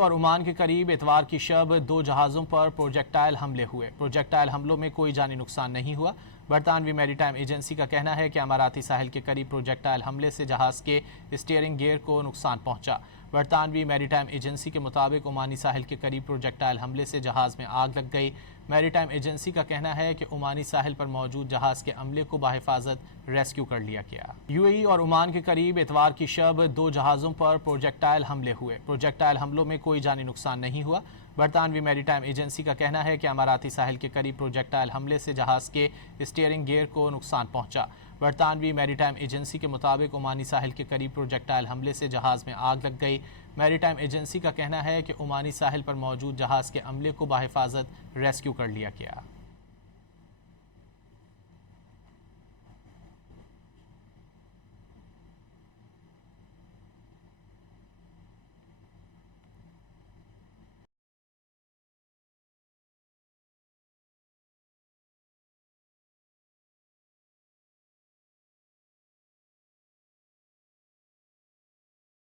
और ओमान के करीब इतवार की शब 2 जहाज़ों पर प्रोजेक्टाइल हमले हुए। प्रोजेक्टाइल हमलों में कोई जानी नुकसान नहीं हुआ। बरतानवी मैरीटाइम एजेंसी का कहना है कि अमाराती साहिल के करीब प्रोजेक्टाइल हमले से जहाज़ के स्टीयरिंग गियर को नुकसान पहुंचा। बरतानवी मैरीटाइम एजेंसी के मुताबिक ओमानी साहिल के करीब प्रोजेक्टाइल हमले से जहाज़ में आग लग गई। मैरीटाइम एजेंसी का कहना है कि ओमानी साहिल पर मौजूद जहाज़ के अमले को बाहिफाजत रेस्क्यू कर लिया गया। यूएई और ओमान के करीब इतवार की शब 2 जहाज़ों पर प्रोजेक्टाइल हमले हुए। प्रोजेक्टाइल हमलों में कोई जानी नुकसान नहीं हुआ। बरतानवी मैरीटाइम एजेंसी का कहना है कि अमाराती साहिल के करीब प्रोजेक्टाइल हमले से जहाज़ के स्टीयरिंग गियर को नुकसान पहुंचा। बरतानवी मैरीटाइम एजेंसी के मुताबिक ओमानी साहिल के करीब प्रोजेक्टाइल हमले से जहाज़ में आग लग गई। मैरीटाइम एजेंसी का कहना है कि ओमानी साहिल पर मौजूद जहाज़ के अमले को बाहिफाजत रेस्क्यू कर लिया गया।